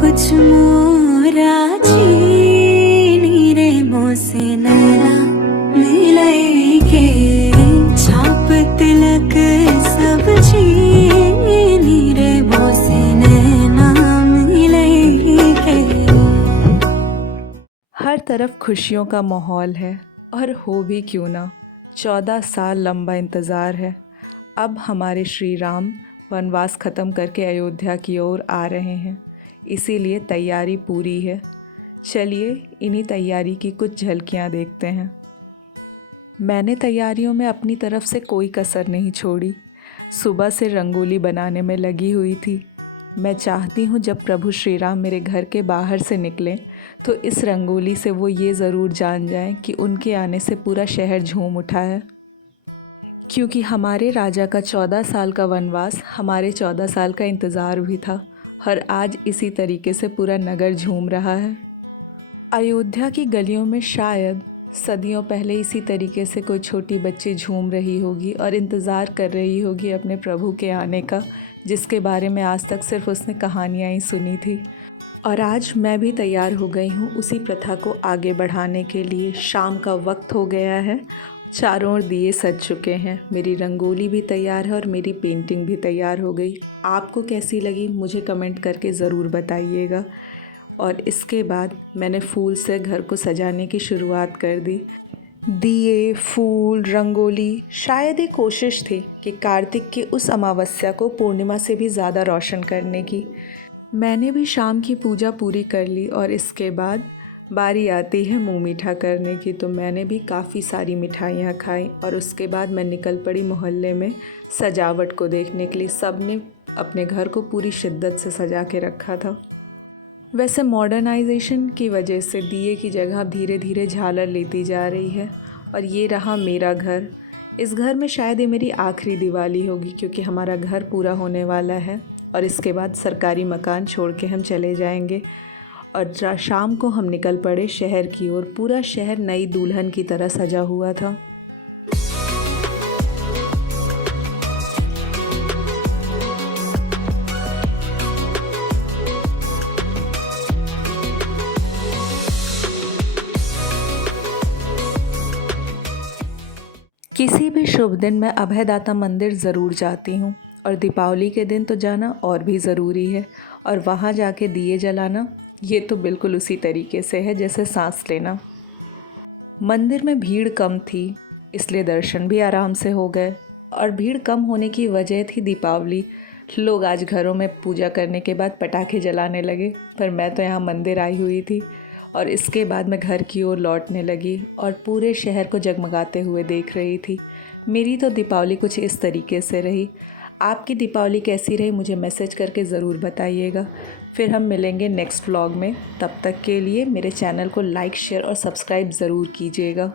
कुछ मोरा रे मोसे नैना मिलई के छाप तिलक सब रे मोसे नैना मिलई के। हर तरफ खुशियों का माहौल है और हो भी क्यों ना, 14 साल लंबा इंतज़ार है। अब हमारे श्री राम वनवास ख़त्म करके अयोध्या की ओर आ रहे हैं, इसीलिए तैयारी पूरी है। चलिए इन्हीं तैयारी की कुछ झलकियाँ देखते हैं। मैंने तैयारियों में अपनी तरफ से कोई कसर नहीं छोड़ी। सुबह से रंगोली बनाने में लगी हुई थी। मैं चाहती हूँ जब प्रभु श्री राम मेरे घर के बाहर से निकलें तो इस रंगोली से वो ये ज़रूर जान जाएं कि उनके आने से पूरा शहर झूम उठा है। क्योंकि हमारे राजा का 14 साल का वनवास हमारे 14 साल का इंतज़ार भी था और आज इसी तरीके से पूरा नगर झूम रहा है। अयोध्या की गलियों में शायद सदियों पहले इसी तरीके से कोई छोटी बच्ची झूम रही होगी और इंतज़ार कर रही होगी अपने प्रभु के आने का, जिसके बारे में आज तक सिर्फ उसने कहानियाँ ही सुनी थी। और आज मैं भी तैयार हो गई हूँ उसी प्रथा को आगे बढ़ाने के लिए। शाम का वक्त हो गया है, चारों ओर दिए सज चुके हैं, मेरी रंगोली भी तैयार है और मेरी पेंटिंग भी तैयार हो गई। आपको कैसी लगी मुझे कमेंट करके ज़रूर बताइएगा। और इसके बाद मैंने फूल से घर को सजाने की शुरुआत कर दी। दिए, फूल, रंगोली, शायद एक कोशिश थी कि कार्तिक की उस अमावस्या को पूर्णिमा से भी ज़्यादा रोशन करने की। मैंने भी शाम की पूजा पूरी कर ली और इसके बाद बारी आती है मुँह मीठा करने की, तो मैंने भी काफ़ी सारी मिठाइयाँ खाई और उसके बाद मैं निकल पड़ी मोहल्ले में सजावट को देखने के लिए। सब ने अपने घर को पूरी शिद्दत से सजा के रखा था। वैसे मॉडर्नाइजेशन की वजह से दिए की जगह धीरे धीरे झालर लेती जा रही है। और ये रहा मेरा घर। इस घर में शायद ये मेरी आखिरी दिवाली होगी, क्योंकि हमारा घर पूरा होने वाला है और इसके बाद सरकारी मकान छोड़ के हम चले जाएंगे। और शाम को हम निकल पड़े शहर की ओर। पूरा शहर नई दुल्हन की तरह सजा हुआ था। किसी भी शुभ दिन मैं अभयदाता मंदिर ज़रूर जाती हूँ और दीपावली के दिन तो जाना और भी ज़रूरी है। और वहाँ जाके दिए जलाना, ये तो बिल्कुल उसी तरीके से है जैसे सांस लेना। मंदिर में भीड़ कम थी, इसलिए दर्शन भी आराम से हो गए। और भीड़ कम होने की वजह थी दीपावली। लोग आज घरों में पूजा करने के बाद पटाखे जलाने लगे, पर मैं तो यहाँ मंदिर आई हुई थी। और इसके बाद मैं घर की ओर लौटने लगी और पूरे शहर को जगमगाते हुए देख रही थी। मेरी तो दीपावली कुछ इस तरीके से रही। आपकी दीपावली कैसी रही मुझे मैसेज करके ज़रूर बताइएगा। फिर हम मिलेंगे नेक्स्ट व्लॉग में। तब तक के लिए मेरे चैनल को लाइक, शेयर और सब्सक्राइब ज़रूर कीजिएगा।